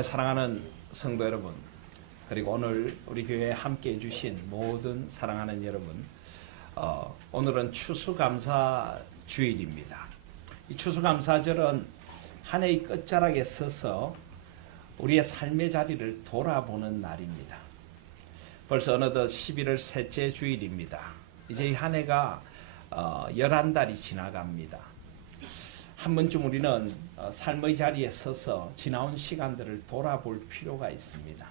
안에 사랑하는 성도 여러분, 그리고 오늘 우리 교회에 함께 해주신 모든 사랑하는 여러분, 오늘은 추수감사주일입니다. 이 추수감사절은 한 해의 끝자락에 서서 우리의 삶의 자리를 돌아보는 날입니다. 벌써 어느덧 11월 셋째 주일입니다. 이제 이 한 해가 11달이 지나갑니다. 한 번쯤 우리는 삶의 자리에 서서 지나온 시간들을 돌아볼 필요가 있습니다.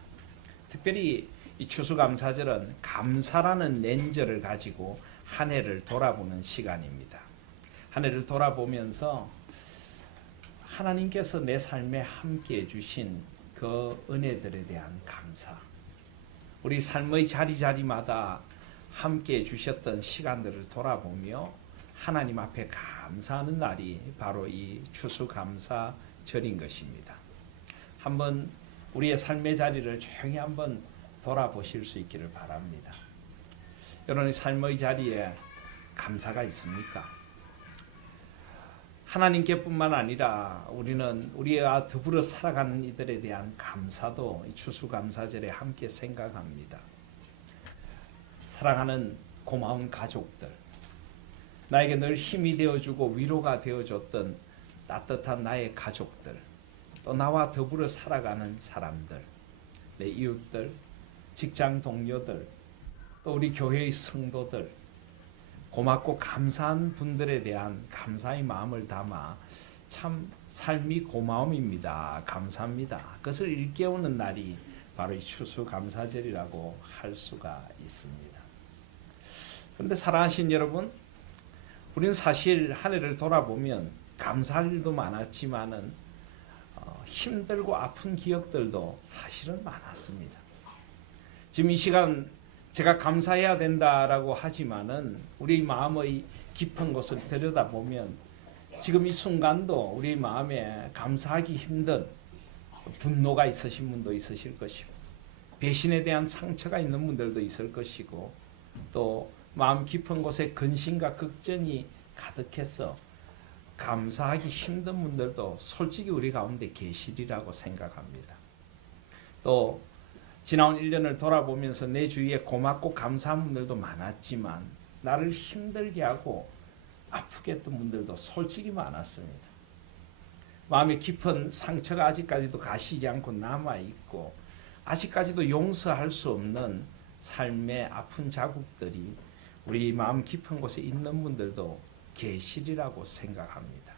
특별히 이 추수감사절은 감사라는 낸절을 가지고 한 해를 돌아보는 시간입니다. 한 해를 돌아보면서 하나님께서 내 삶에 함께 해주신 그 은혜들에 대한 감사, 우리 삶의 자리자리마다 함께 해주셨던 시간들을 돌아보며 하나님 앞에 감사하는 날이 바로 이 추수감사절인 것입니다. 한번 우리의 삶의 자리를 조용히 한번 돌아보실 수 있기를 바랍니다. 여러분의 삶의 자리에 감사가 있습니까? 하나님께 뿐만 아니라 우리는 우리와 더불어 살아가는 이들에 대한 감사도 이 추수감사절에 함께 생각합니다. 사랑하는 고마운 가족들, 나에게 늘 힘이 되어주고 위로가 되어줬던 따뜻한 나의 가족들, 또 나와 더불어 살아가는 사람들, 내 이웃들, 직장 동료들, 또 우리 교회의 성도들, 고맙고 감사한 분들에 대한 감사의 마음을 담아 참 삶이 고마움입니다. 감사합니다. 그것을 일깨우는 날이 바로 이 추수감사절이라고 할 수가 있습니다. 그런데 사랑하신 여러분, 우리는 사실 한 해를 돌아보면 감사할 일도 많았지만은 힘들고 아픈 기억들도 사실은 많았습니다. 지금 이 시간 제가 감사해야 된다라고 하지만은 우리 마음의 깊은 곳을 들여다보면 지금 이 순간도 우리 마음에 감사하기 힘든 분노가 있으신 분도 있으실 것이고, 배신에 대한 상처가 있는 분들도 있을 것이고, 또 마음 깊은 곳에 근심과 걱정이 가득해서 감사하기 힘든 분들도 솔직히 우리 가운데 계시리라고 생각합니다. 또 지나온 1년을 돌아보면서 내 주위에 고맙고 감사한 분들도 많았지만 나를 힘들게 하고 아프게 했던 분들도 솔직히 많았습니다. 마음에 깊은 상처가 아직까지도 가시지 않고 남아있고 아직까지도 용서할 수 없는 삶의 아픈 자국들이 우리 마음 깊은 곳에 있는 분들도 계시리라고 생각합니다.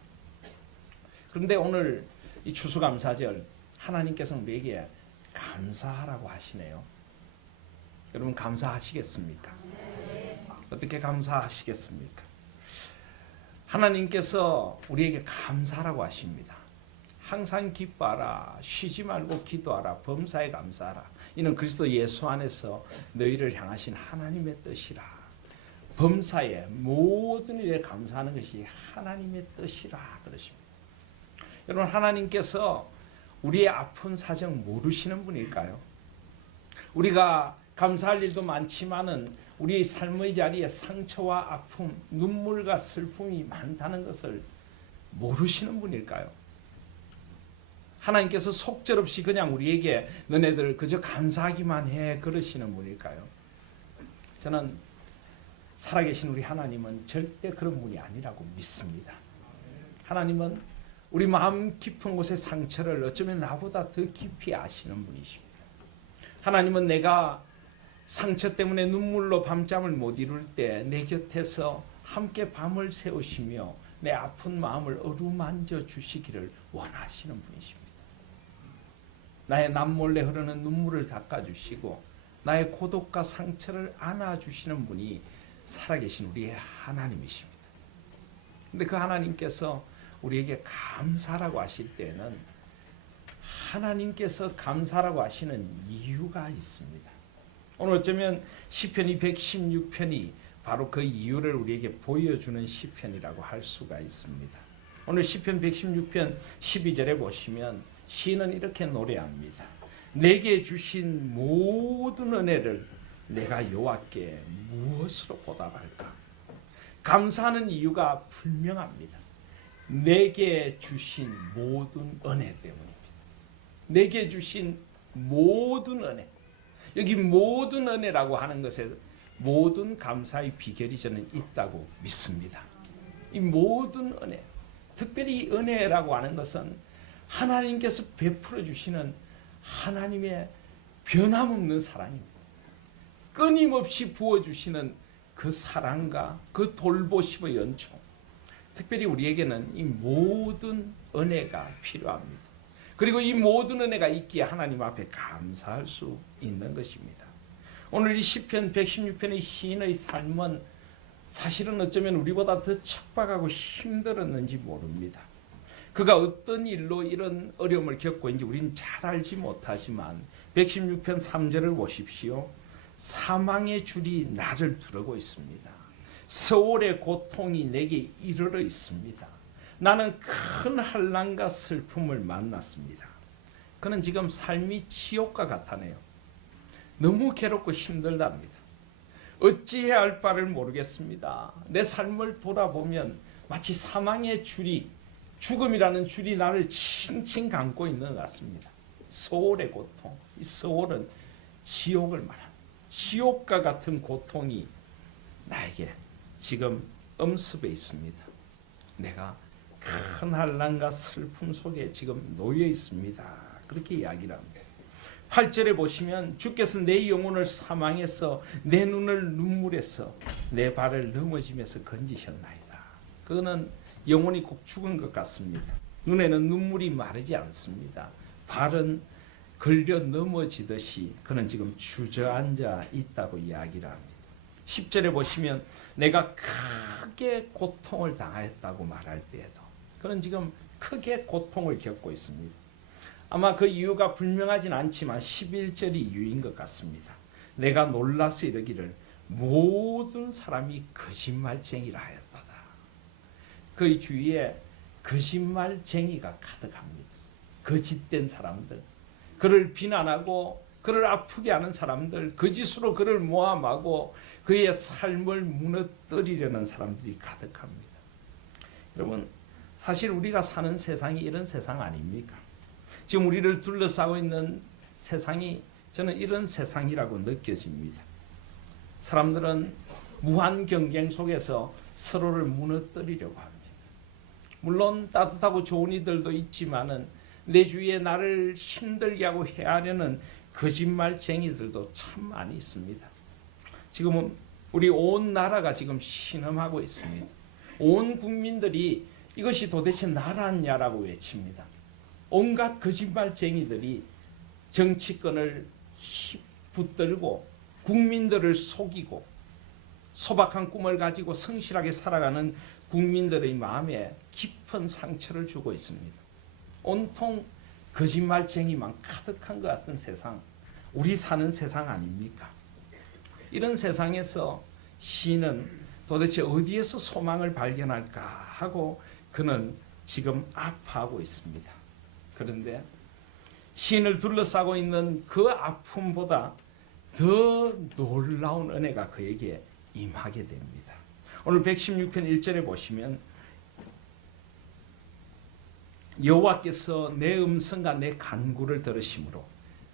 그런데 오늘 이 추수감사절 하나님께서 우리에게 감사하라고 하시네요. 여러분 감사하시겠습니까? 어떻게 감사하시겠습니까? 하나님께서 우리에게 감사하라고 하십니다. 항상 기뻐하라, 쉬지 말고 기도하라, 범사에 감사하라. 이는 그리스도 예수 안에서 너희를 향하신 하나님의 뜻이라. 범사에 모든 일에 감사하는 것이 하나님의 뜻이라 그러십니다. 여러분, 하나님께서 우리의 아픈 사정 모르시는 분일까요? 우리가 감사할 일도 많지만은 우리의 삶의 자리에 상처와 아픔, 눈물과 슬픔이 많다는 것을 모르시는 분일까요? 하나님께서 속절없이 그냥 우리에게 너네들 그저 감사하기만 해 그러시는 분일까요? 저는 살아계신 우리 하나님은 절대 그런 분이 아니라고 믿습니다. 하나님은 우리 마음 깊은 곳의 상처를 어쩌면 나보다 더 깊이 아시는 분이십니다. 하나님은 내가 상처 때문에 눈물로 밤잠을 못 이룰 때 내 곁에서 함께 밤을 새우시며 내 아픈 마음을 어루만져 주시기를 원하시는 분이십니다. 나의 남몰래 흐르는 눈물을 닦아주시고 나의 고독과 상처를 안아주시는 분이 살아계신 우리의 하나님이십니다. 근데 그 하나님께서 우리에게 감사라고 하실 때는 하나님께서 감사라고 하시는 이유가 있습니다. 오늘 어쩌면 시편 216편이 바로 그 이유를 우리에게 보여주는 시편이라고 할 수가 있습니다. 오늘 시편 116편 12절에 보시면 시인은 이렇게 노래합니다. 내게 주신 모든 은혜를 내가 여호와께 무엇으로 보답할까? 감사하는 이유가 분명합니다. 내게 주신 모든 은혜 때문입니다. 내게 주신 모든 은혜, 여기 모든 은혜라고 하는 것에 모든 감사의 비결이 저는 있다고 믿습니다. 이 모든 은혜, 특별히 은혜라고 하는 것은 하나님께서 베풀어 주시는 하나님의 변함없는 사랑입니다. 끊임없이 부어주시는 그 사랑과 그 돌보심의 연총, 특별히 우리에게는 이 모든 은혜가 필요합니다. 그리고 이 모든 은혜가 있기에 하나님 앞에 감사할 수 있는 것입니다. 오늘 이 시편 116편의 시인의 삶은 사실은 어쩌면 우리보다 더 척박하고 힘들었는지 모릅니다. 그가 어떤 일로 이런 어려움을 겪고 있는지 우리는 잘 알지 못하지만 116편 3절을 보십시오. 사망의 줄이 나를 두르고 있습니다. 서울의 고통이 내게 이르러 있습니다. 나는 큰 환난과 슬픔을 만났습니다. 그는 지금 삶이 지옥과 같아네요. 너무 괴롭고 힘들답니다. 어찌해야 할 바를 모르겠습니다. 내 삶을 돌아보면 마치 사망의 줄이, 죽음이라는 줄이 나를 칭칭 감고 있는 것 같습니다. 서울의 고통, 이 서울은 지옥을 말합니다. 지옥과 같은 고통이 나에게 지금 엄습해 있습니다. 내가 큰 환난과 슬픔 속에 지금 놓여 있습니다. 그렇게 이야기를 합니다. 8절에 보시면 주께서 내 영혼을 사망에서 내 눈을 눈물에서 내 발을 넘어짐에서 건지셨나이다. 그거는 영혼이 꼭 죽은 것 같습니다. 눈에는 눈물이 마르지 않습니다. 발은 걸려 넘어지듯이 그는 지금 주저앉아 있다고 이야기를 합니다. 10절에 보시면 내가 크게 고통을 당하였다고 말할 때에도 그는 지금 크게 고통을 겪고 있습니다. 아마 그 이유가 불명하진 않지만 11절이 이유인 것 같습니다. 내가 놀라서 이르기를 모든 사람이 거짓말쟁이라 하였도다. 그 주위에 거짓말쟁이가 가득합니다. 거짓된 사람들, 그를 비난하고 그를 아프게 하는 사람들, 거짓으로 그를 모함하고 그의 삶을 무너뜨리려는 사람들이 가득합니다. 여러분, 사실 우리가 사는 세상이 이런 세상 아닙니까? 지금 우리를 둘러싸고 있는 세상이 저는 이런 세상이라고 느껴집니다. 사람들은 무한 경쟁 속에서 서로를 무너뜨리려고 합니다. 물론 따뜻하고 좋은 이들도 있지만은 내 주위에 나를 힘들게 하고 해하려는 거짓말쟁이들도 참 많이 있습니다. 지금은 우리 온 나라가 지금 신음하고 있습니다. 온 국민들이 이것이 도대체 나라냐라고 외칩니다. 온갖 거짓말쟁이들이 정치권을 붙들고 국민들을 속이고 소박한 꿈을 가지고 성실하게 살아가는 국민들의 마음에 깊은 상처를 주고 있습니다. 온통 거짓말쟁이만 가득한 것 같은 세상, 우리 사는 세상 아닙니까? 이런 세상에서 시인은 도대체 어디에서 소망을 발견할까 하고 그는 지금 아파하고 있습니다. 그런데 시인을 둘러싸고 있는 그 아픔보다 더 놀라운 은혜가 그에게 임하게 됩니다. 오늘 116편 1절에 보시면 여호와께서 내 음성과 내 간구를 들으심으로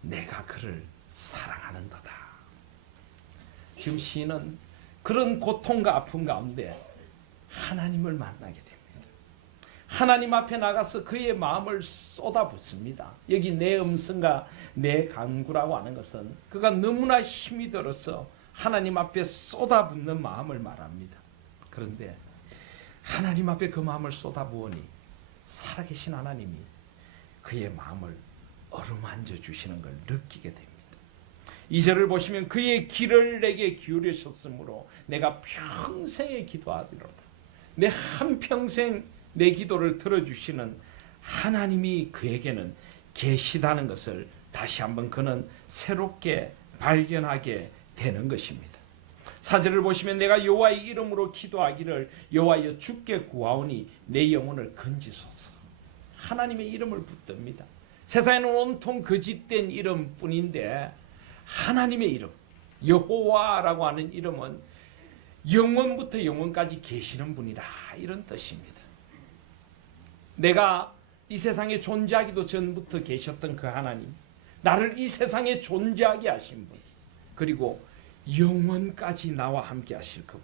내가 그를 사랑하는도다. 지금 시인은 그런 고통과 아픔 가운데 하나님을 만나게 됩니다. 하나님 앞에 나가서 그의 마음을 쏟아붓습니다. 여기 내 음성과 내 간구라고 하는 것은 그가 너무나 힘이 들어서 하나님 앞에 쏟아붓는 마음을 말합니다. 그런데 하나님 앞에 그 마음을 쏟아부으니 살아계신 하나님이 그의 마음을 어루만져 주시는 걸 느끼게 됩니다. 2절을 보시면 그의 귀를 내게 기울이셨으므로 내가 평생에 기도하리로다. 내 한평생 내 기도를 들어주시는 하나님이 그에게는 계시다는 것을 다시 한번 그는 새롭게 발견하게 되는 것입니다. 4절을 보시면 내가 여호와의 이름으로 기도하기를 여호와여 주께 구하오니 내 영혼을 건지소서. 하나님의 이름을 붙듭니다. 세상에는 온통 거짓된 이름뿐인데 하나님의 이름, 여호와라고 하는 이름은 영원부터 영원까지 계시는 분이다, 이런 뜻입니다. 내가 이 세상에 존재하기도 전부터 계셨던 그 하나님, 나를 이 세상에 존재하게 하신 분, 그리고 영원까지 나와 함께 하실 그분,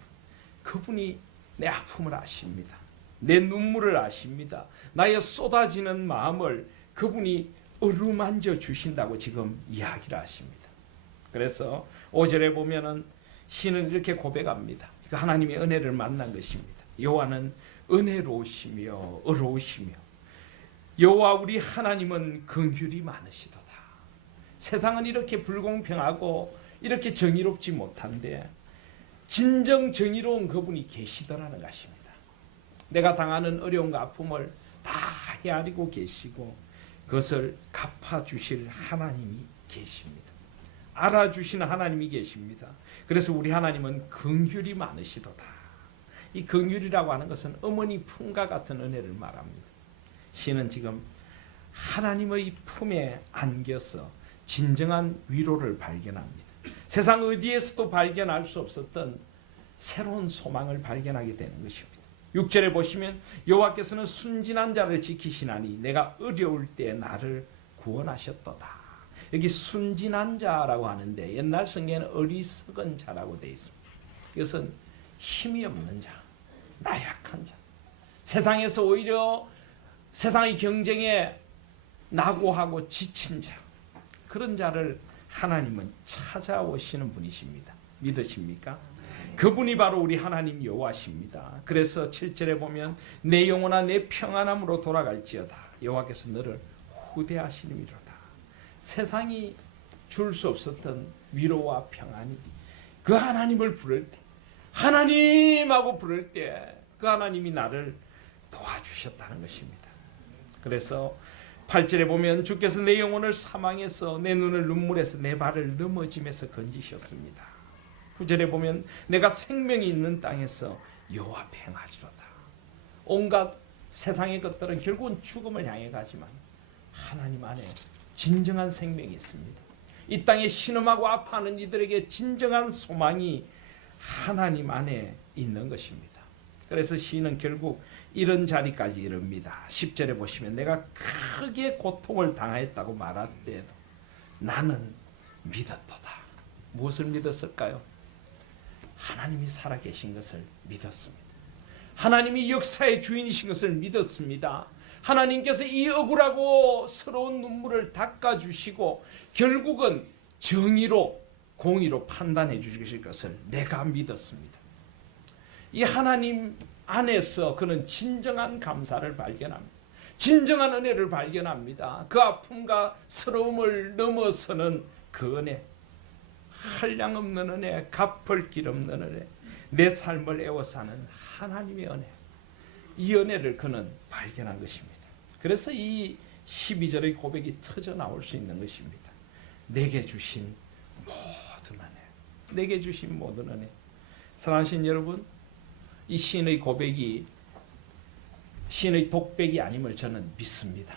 그분이 내 아픔을 아십니다. 내 눈물을 아십니다. 나의 쏟아지는 마음을 그분이 어루만져 주신다고 지금 이야기를 하십니다. 그래서 5절에 보면은 시는 이렇게 고백합니다. 그 하나님의 은혜를 만난 것입니다. 여호와는 은혜로우시며 의로우시며 여호와 우리 하나님은 긍휼이 많으시도다. 세상은 이렇게 불공평하고 이렇게 정의롭지 못한데 진정 정의로운 그분이 계시더라는 것입니다. 내가 당하는 어려움과 아픔을 다 헤아리고 계시고 그것을 갚아주실 하나님이 계십니다. 알아주시는 하나님이 계십니다. 그래서 우리 하나님은 긍휼이 많으시도다. 이 긍휼이라고 하는 것은 어머니 품과 같은 은혜를 말합니다. 시는 지금 하나님의 품에 안겨서 진정한 위로를 발견합니다. 세상 어디에서도 발견할 수 없었던 새로운 소망을 발견하게 되는 것입니다. 6절에 보시면 여호와께서는 순진한 자를 지키시나니 내가 어려울 때 나를 구원하셨도다. 여기 순진한 자라고 하는데 옛날 성경에는 어리석은 자라고 되어 있습니다. 이것은 힘이 없는 자, 나약한 자, 세상에서 오히려 세상의 경쟁에 낙오하고 지친 자, 그런 자를 하나님은 찾아오시는 분이십니다. 믿으십니까? 그분이 바로 우리 하나님 여호와십니다. 그래서 7절에 보면 내 영혼아 내 평안함으로 돌아갈지어다. 여호와께서 너를 후대하시니로다. 세상이 줄 수 없었던 위로와 평안이 그 하나님을 부를 때, 하나님하고 부를 때 그 하나님이 나를 도와주셨다는 것입니다. 그래서 8절에 보면 주께서 내 영혼을 사망에서 내 눈을 눈물에서 내 발을 넘어짐에서 건지셨습니다. 9절에 보면 내가 생명이 있는 땅에서 여호와 앞에 행하리로다. 온갖 세상의 것들은 결국은 죽음을 향해 가지만 하나님 안에 진정한 생명이 있습니다. 이 땅에 신음하고 아파하는 이들에게 진정한 소망이 하나님 안에 있는 것입니다. 그래서 시인은 결국 이런 자리까지 이릅니다. 10절에 보시면 내가 크게 고통을 당하였다고 말할 때에도 나는 믿었도다. 무엇을 믿었을까요? 하나님이 살아계신 것을 믿었습니다. 하나님이 역사의 주인이신 것을 믿었습니다. 하나님께서 이 억울하고 서러운 눈물을 닦아주시고 결국은 정의로 공의로 판단해 주실 것을 내가 믿었습니다. 이 하나님 안에서 그는 진정한 감사를 발견합니다. 진정한 은혜를 발견합니다. 그 아픔과 서러움을 넘어서는 그 은혜, 한량없는 은혜, 갚을 길 없는 은혜, 내 삶을 애워사는 하나님의 은혜, 이 은혜를 그는 발견한 것입니다. 그래서 이 12절의 고백이 터져 나올 수 있는 것입니다. 내게 주신 모든 은혜, 내게 주신 모든 은혜. 사랑하신 여러분, 이 시인의 고백이 시인의 독백이 아님을 저는 믿습니다.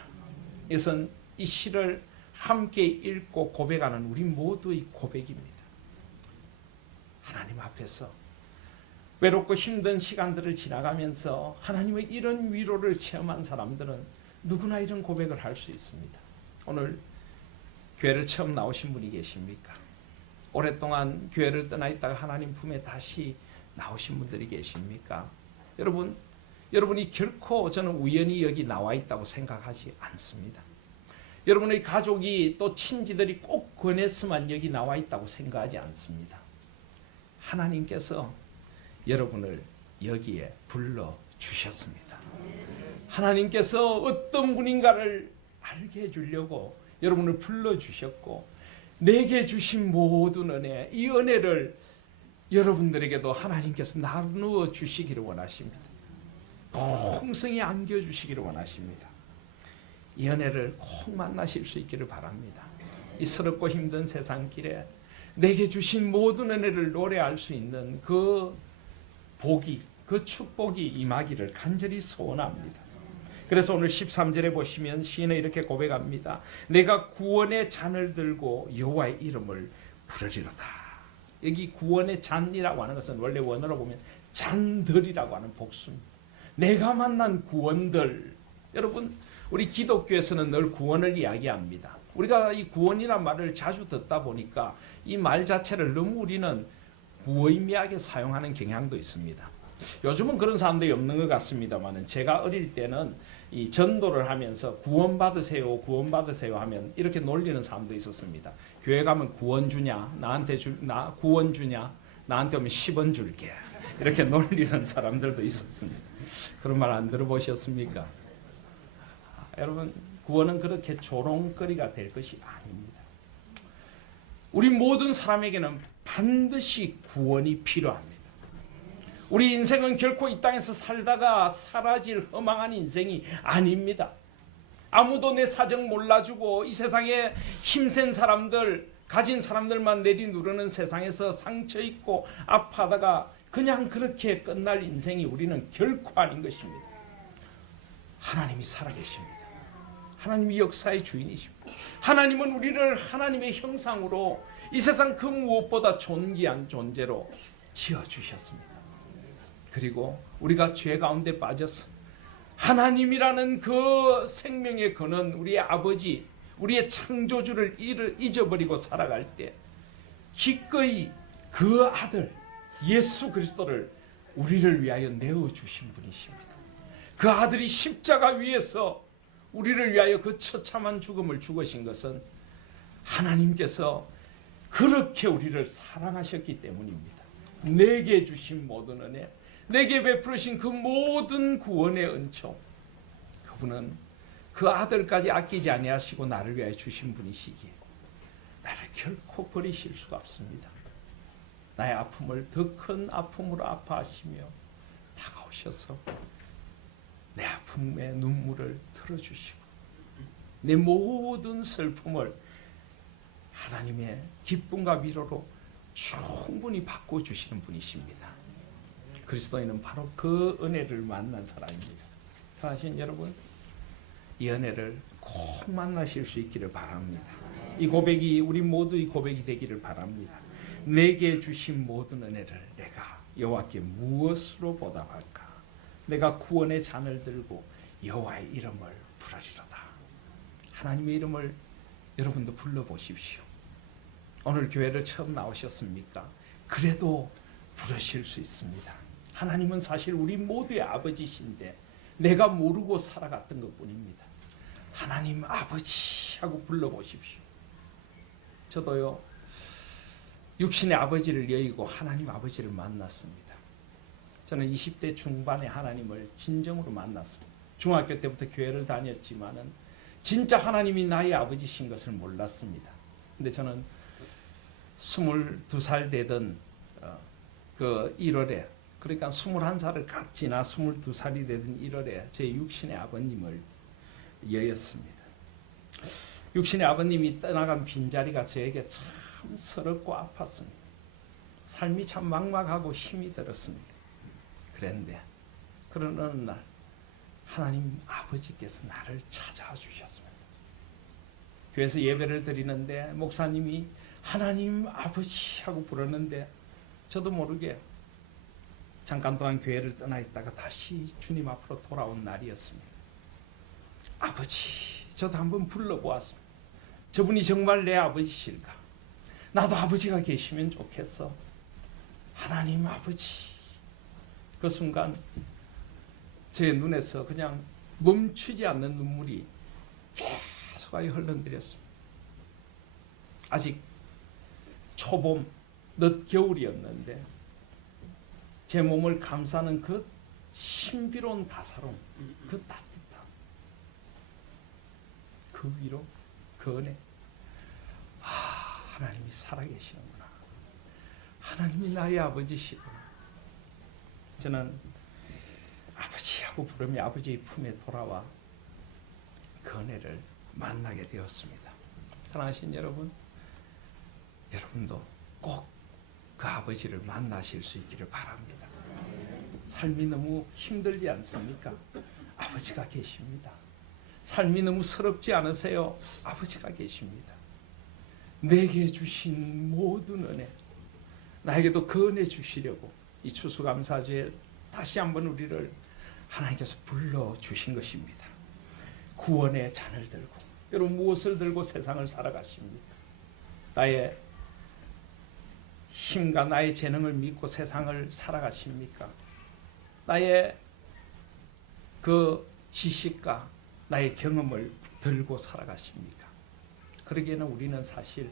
이것은 이 시를 함께 읽고 고백하는 우리 모두의 고백입니다. 하나님 앞에서 외롭고 힘든 시간들을 지나가면서 하나님의 이런 위로를 체험한 사람들은 누구나 이런 고백을 할 수 있습니다. 오늘 교회를 처음 나오신 분이 계십니까? 오랫동안 교회를 떠나 있다가 하나님 품에 다시 나오신 분들이 계십니까? 여러분이 결코 저는 우연히 여기 나와 있다고 생각하지 않습니다. 여러분의 가족이 또 친지들이 꼭 권했으면 여기 나와 있다고 생각하지 않습니다. 하나님께서 여러분을 여기에 불러주셨습니다. 하나님께서 어떤 분인가를 알게 해주려고 여러분을 불러주셨고 내게 주신 모든 은혜, 이 은혜를 여러분들에게도 하나님께서 나누어 주시기를 원하십니다. 풍성히 안겨주시기를 원하십니다. 이 은혜를 꼭 만나실 수 있기를 바랍니다. 이 서럽고 힘든 세상길에 내게 주신 모든 은혜를 노래할 수 있는 그 복이, 그 축복이 임하기를 간절히 소원합니다. 그래서 오늘 13절에 보시면 시인은 이렇게 고백합니다. 내가 구원의 잔을 들고 여호와의 이름을 부르리로다. 여기 구원의 잔이라고 하는 것은 원래 원어로 보면 잔들이라고 하는 복수입니다. 내가 만난 구원들, 여러분 우리 기독교에서는 늘 구원을 이야기합니다. 우리가 이 구원이란 말을 자주 듣다 보니까 이 말 자체를 너무 우리는 무의미하게 사용하는 경향도 있습니다. 요즘은 그런 사람들이 없는 것 같습니다만 제가 어릴 때는 이 전도를 하면서 구원받으세요, 구원받으세요 하면 이렇게 놀리는 사람도 있었습니다. 교회 가면 구원 주냐, 나 구원 주냐, 나한테 오면 10원 줄게. 이렇게 놀리는 사람들도 있었습니다. 그런 말 안 들어보셨습니까? 여러분, 구원은 그렇게 조롱거리가 될 것이 아닙니다. 우리 모든 사람에게는 반드시 구원이 필요합니다. 우리 인생은 결코 이 땅에서 살다가 사라질 허망한 인생이 아닙니다. 아무도 내 사정 몰라주고 이 세상에 힘센 사람들, 가진 사람들만 내리누르는 세상에서 상처 입고 아파하다가 그냥 그렇게 끝날 인생이 우리는 결코 아닌 것입니다. 하나님이 살아계십니다. 하나님이 역사의 주인이십니다. 하나님은 우리를 하나님의 형상으로 이 세상 그 무엇보다 존귀한 존재로 지어주셨습니다. 그리고 우리가 죄 가운데 빠져서 하나님이라는 그 생명의 근원, 우리의 아버지, 우리의 창조주를 잊어버리고 살아갈 때 기꺼이 그 아들 예수 그리스도를 우리를 위하여 내어주신 분이십니다. 그 아들이 십자가 위에서 우리를 위하여 그 처참한 죽음을 죽으신 것은 하나님께서 그렇게 우리를 사랑하셨기 때문입니다. 내게 주신 모든 은혜, 내게 베푸신 그 모든 구원의 은총, 그분은 그 아들까지 아끼지 아니하시고 나를 위하여 주신 분이시기에 나를 결코 버리실 수가 없습니다. 나의 아픔을 더 큰 아픔으로 아파하시며 다가오셔서 내 아픔의 눈물을 털어주시고 내 모든 슬픔을 하나님의 기쁨과 위로로 충분히 바꿔주시는 분이십니다. 그리스도인은 바로 그 은혜를 만난 사람입니다. 사랑하시는 여러분, 이 은혜를 꼭 만나실 수 있기를 바랍니다. 이 고백이 우리 모두의 고백이 되기를 바랍니다. 내게 주신 모든 은혜를 내가 여호와께 무엇으로 보답할까? 내가 구원의 잔을 들고 여호와의 이름을 부르리로다. 하나님의 이름을 여러분도 불러보십시오. 오늘 교회를 처음 나오셨습니까? 그래도 부르실 수 있습니다. 하나님은 사실 우리 모두의 아버지신데 내가 모르고 살아갔던 것뿐입니다. 하나님 아버지 하고 불러보십시오. 저도요, 육신의 아버지를 여의고 하나님 아버지를 만났습니다. 저는 20대 중반에 하나님을 진정으로 만났습니다. 중학교 때부터 교회를 다녔지만은 진짜 하나님이 나의 아버지신 것을 몰랐습니다. 근데 저는 22살 되던 그 1월에, 그러니까 21살을 갓 지나 22살이 되던 1월에 제 육신의 아버님을 여였습니다. 육신의 아버님이 떠나간 빈자리가 저에게 참 서럽고 아팠습니다. 삶이 참 막막하고 힘이 들었습니다. 그런데 그런 어느 날 하나님 아버지께서 나를 찾아와 주셨습니다. 교회에서 예배를 드리는데 목사님이 하나님 아버지 하고 부르는데 저도 모르게 잠깐 동안 교회를 떠나 있다가 다시 주님 앞으로 돌아온 날이었습니다. 아버지, 저도 한번 불러보았습니다. 저분이 정말 내 아버지실까? 나도 아버지가 계시면 좋겠어. 하나님 아버지. 그 순간 제 눈에서 그냥 멈추지 않는 눈물이 계속하여 흘러내렸습니다. 아직 초봄, 늦겨울이었는데 제 몸을 감싸는 그 신비로운 다사로움, 그 따뜻함, 그 위로, 그 은혜. 하나님이 살아계시는구나. 하나님이 나의 아버지시구나. 저는 아버지하고 부르며 아버지의 품에 돌아와 그 은혜를 만나게 되었습니다. 사랑하신 여러분, 여러분도 꼭 그 아버지를 만나실 수 있기를 바랍니다. 삶이 너무 힘들지 않습니까? 아버지가 계십니다. 삶이 너무 서럽지 않으세요? 아버지가 계십니다. 내게 주신 모든 은혜, 나에게도 그 은혜 주시려고 이 추수감사주에 다시 한번 우리를 하나님께서 불러주신 것입니다. 구원의 잔을 들고 여러분 무엇을 들고 세상을 살아가십니까? 나의 힘과 나의 재능을 믿고 세상을 살아가십니까? 나의 그 지식과 나의 경험을 들고 살아가십니까? 그러기에는 우리는 사실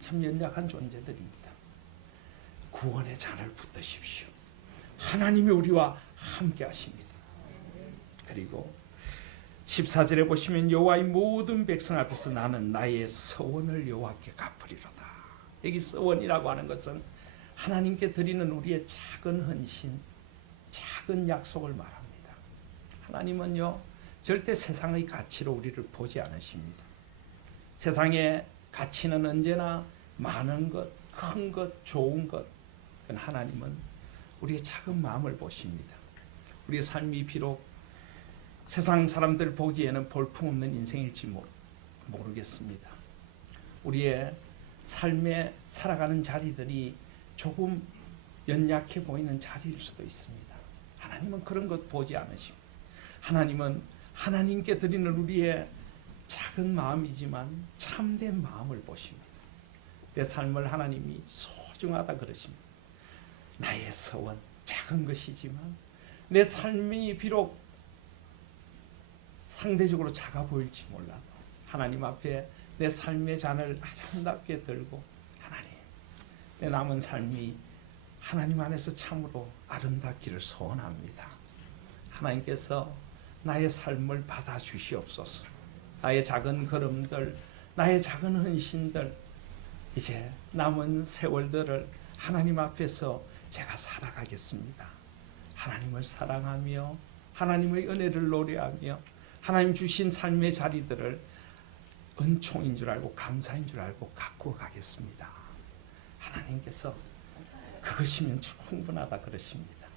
참 연약한 존재들입니다. 구원의 잔을 붙드십시오. 하나님이 우리와 함께 하십니다. 그리고 14절에 보시면 여호와의 모든 백성 앞에서 나는 나의 서원을 여호와께 갚으리로다. 여기 서원이라고 하는 것은 하나님께 드리는 우리의 작은 헌신, 작은 약속을 말합니다. 하나님은요 절대 세상의 가치로 우리를 보지 않으십니다. 세상의 가치는 언제나 많은 것, 큰 것, 좋은 것. 하나님은 우리의 작은 마음을 보십니다. 우리의 삶이 비록 세상 사람들 보기에는 볼품없는 인생일지 모르겠습니다. 우리의 삶에 살아가는 자리들이 조금 연약해 보이는 자리일 수도 있습니다. 하나님은 그런 것 보지 않으십니다. 하나님은 하나님께 드리는 우리의 작은 마음이지만 참된 마음을 보십니다. 내 삶을 하나님이 소중하다 그러십니다. 나의 서원 작은 것이지만 내 삶이 비록 상대적으로 작아 보일지 몰라도 하나님 앞에 내 삶의 잔을 아름답게 들고 하나님 내 남은 삶이 하나님 안에서 참으로 아름답기를 소원합니다. 하나님께서 나의 삶을 받아주시옵소서. 나의 작은 걸음들, 나의 작은 헌신들, 이제 남은 세월들을 하나님 앞에서 제가 살아가겠습니다. 하나님을 사랑하며 하나님의 은혜를 노래하며 하나님 주신 삶의 자리들을 은총인 줄 알고 감사인 줄 알고 갖고 가겠습니다. 하나님께서 그것이면 충분하다 그러십니다.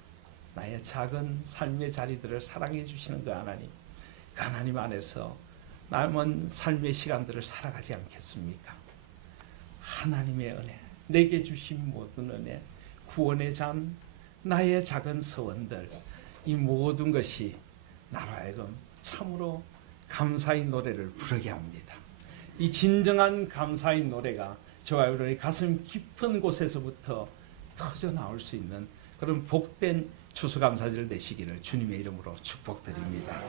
나의 작은 삶의 자리들을 사랑해 주시는 그 하나님 안에서 남은 삶의 시간들을 살아가지 않겠습니까? 하나님의 은혜, 내게 주신 모든 은혜, 구원의 잔, 나의 작은 소원들, 이 모든 것이 나로 하여금 참으로 감사의 노래를 부르게 합니다. 이 진정한 감사의 노래가 저와 여러분의 가슴 깊은 곳에서부터 터져 나올 수 있는 그런 복된 추수감사절 되시기를 주님의 이름으로 축복드립니다.